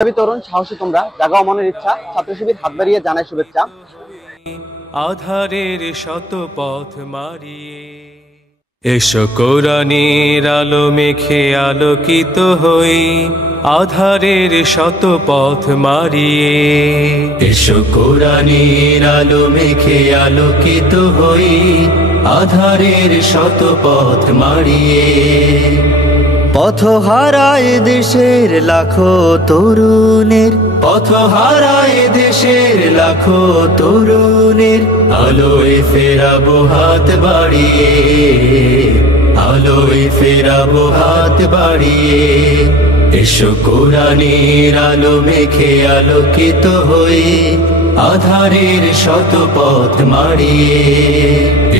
তরুণ সাহসী তোমরা জাগাও মনের ইচ্ছা ছাত্র শিবির হাত বাড়িয়ে জানায় শুভেচ্ছা। আধারের শত পথ মারিয়ে এসো কোরআনের আলো মেখে আলোকিত হই, আধারের শত পথ মারিয়ে। এসো কোরআনের আলো মেখে আলোকিত হই, আধারের শত পথ মারিয়ে। পথ হারায় দেশের লাখো তরুণের, পথ হারায় দেশের লাখো তরুণের, আলোয় ফেরাবো হাত বাড়িয়ে, আলোয় ফেরাবো হাত বাড়িয়ে। এসো কোরআনের আলো মেখে আলোকিত হই, আধারের শত পথ মারিয়ে।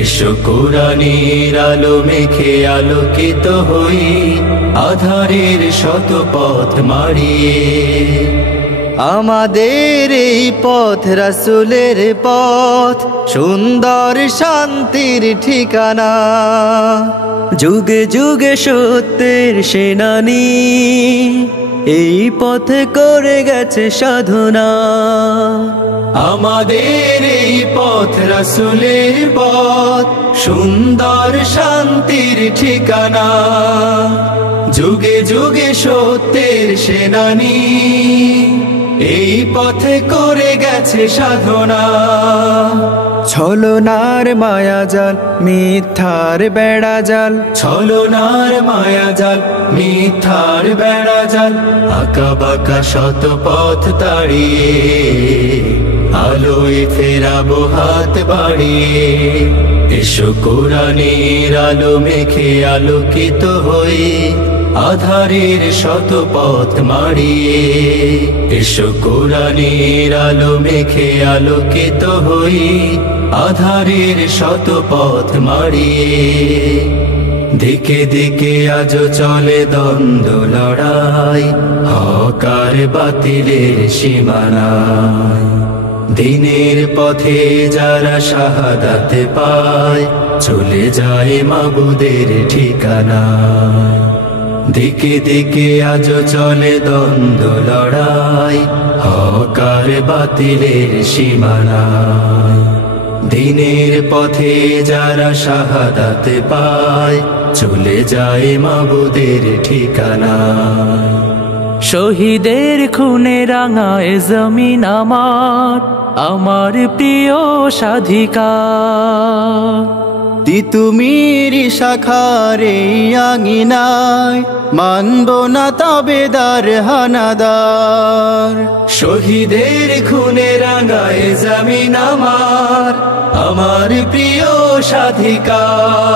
এসো কোরআনের আলো মেখে আলোকিত হই, আধারের শত পথ মারিয়ে। আমাদের এই পথ রাসূলের পথ, সুন্দর শান্তির ঠিকানা। যুগে যুগে সত্যের সেনানী এই পথে করে গেছে সাধনা। আমাদের এই পথ রাসূলের পথ, সুন্দর শান্তির ঠিকানা। যুগে যুগে সত্যের সেনানী এই পথে করে গেছে সাধনা। ছলনার মায়াজাল মিথ্যার বেড়াজাল, ছলনার মায়াজাল মিথ্যার বেড়াজাল, আঁকা বাঁকা শত পথ তাড়িয়ে, আলোয় ফেরাবো হাত বাড়িয়ে। এসো কোরআনের আলো মেখে আলোকিত হই, আধারের শত পথ মারিয়ে। এসো কোরআনের আলো মেখে আলোকিত হই, আধারের শত পথ মারিয়ে। দিকে দিকে আজ চলে দ্বন্দ্ব লড়াই, হক আর বাতিলের সীমানায়। দিনের পথে যারা শাহাদাত পায়, চলে যায় মাবুদের ঠিকানায়। দিকে দিকে আজ চলে দ্বন্দ্ব লড়াই, হক আর বাতিলের সীমানায়। দিনের পথে যারা শাহাদাত পায়, চলে যায় মাবুদের ঠিকানায়। শহীদের খুনে রাঙায় জমিন আমার, আমার প্রিয় স্বাধিকার। তিতুমির শাখার এই আঙিনায়, মানব না তাবেদার হানাদার। শহীদের খুনে রাঙায় জমিন আমার, আমার প্রিয় স্বাধিকার।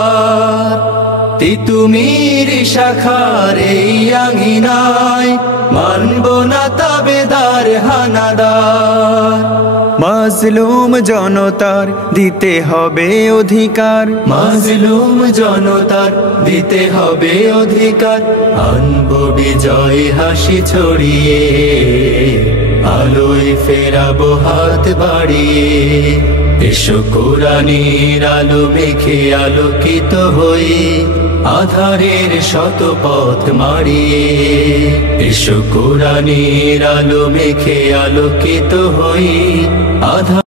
তিতুমির শাখার এই আঙিনায়, মানব না তাবেদার হানাদার। মাজলুম জনতার দিতে হবে অধিকার, মাজলুম জনতার দিতে হবে অধিকার। আনবো বিজয় হাসি ছড়িয়ে, আলোয় ফেরাবো হাত বাড়িয়ে। এসো কোরআনের আলো মেখে আলোকিত হই, আধারের শত পথ মারিয়ে। এসো কোরআনের আলো মেখে আলোকিত হই, আধার